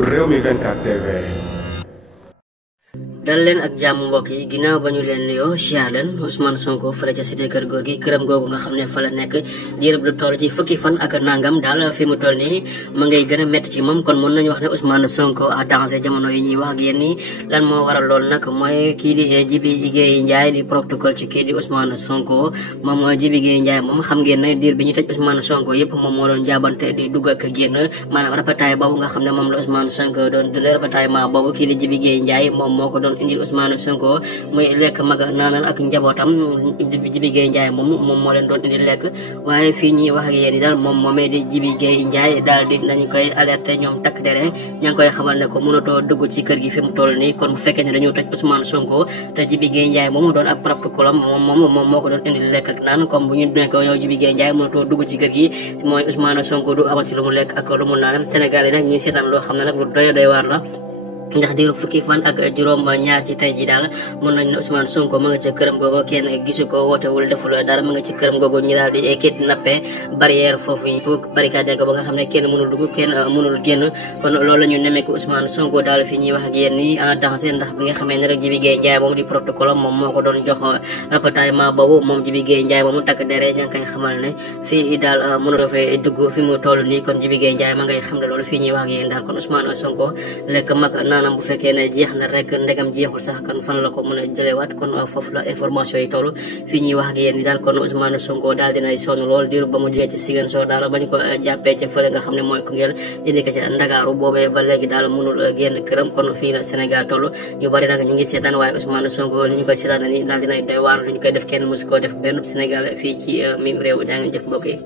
Rewmi 24 TV. dal leen ak jàmm mbokk yi ginnaaw ba ñu leen nuyoo siyaar leen Ousmane Sonko fële ca cité kër góor gi këram googu nga xam ne fa la nekk diirëb lu toll ci fukki fan ak nangam daal fi mu toll nii ma ngay gën a métti ci moom kon mën nañu wax ne Ousmane Sonko a danger jamono yi ñuy wax ak yéen nii lan moo waral loolu nag mooy kii di Jibi Gueye Ndiaye di protocole ci kii di Ousmane Sonko moom Jibi Gueye Ndiaye moom xam ngeen ne diir bi ñu tëj Ousmane Sonko yëpp moom moo doon jaabante di dugg ak génn maanaam rapataay boobu nga xam ne moom la Ousmane Sonko doon dundee rapataillement boobu kii di Jibi Gueye Ndiaye moom moo ko doon indil Ousmane Sonko muy lekk maga naanal ak njabootam Jibi Gueye Ndiaye moom moo leen doon indil lekk waaye fii ñuy wax ak yéen yi daal moom moomee di Jibi Gueye Ndiaye daal di nañu koy alerté ñoom takk dere ña ngi koy xamal ne ko mënatoo dugg ci kër gi fi mu toll nii kon bu fekkee ne dañoo tëj Ousmane Sonko te Jibi Gueye Ndiaye moom doon ab protocole moom moo ko doon indil lekk ak naan comme bu ñu nekk yow Jibi Gueye Ndiaye mënatoo dugg ci kër gi mooy Ousmane Sonko du amati lu mu lekk ak lu mu naan Sénégal yi nag ñi seetaan loo xam ne nag lu doy waar la ndax diiru fukki fan ak juróom ñaar ci tey ji daal mën nañ ne Ousmane Sonko ma nga ca këram googu kenn gisu ko wootewul deful dara ma nga ci këram googu ñi daal di kidnappé barrière foofu yi ko barricade ko ba nga xam ne kenn mënul dugg kenn mënul génn kon loolu la ñu nemmeeku Ousmane Sonko daal fi ñuy wax ak yéen nii en danger ndax bi nga xamee ne rek Jibi Gueye Ndiaye moom di protocole moom moo ko doon jox rapataillement boobu moom Jibi Gueye Ndiaye moomu takk dere ña ngi koy xamal ne fii daal mënuloo fee dugg fi mu toll nii kon Jibi Gueye Ndiaye ma ngay xam ne loolu fii ñuy wax ak yéen daal kon Ousmane Sonko lekk mag naanam bu fekkee ne jeex na rek ndegam jeexul sax kan fan la ko mën a jëlewaat kon foofu la information yi toll fii ñuy wax ak yéen ni daal kon Ousmane Sonko daal dinay sonn lool diiru ba mu jógee ci Ziguinchor daal bañ ko jàppee ca fële nga xam ne mooy Koungheul indi ko ca Ndakaaru boobee ba léegi daal mënul génn këram kon fii la Sénégal toll ñu bari nag ñu ngi seetaan waaye Ousmane Sonko li ñu koy seetaan ni daal dinay doy waar lu ñu koy def kenn mosu koo def benn Sénégal fii ci mim réew jaa ngi jëf mbokk yi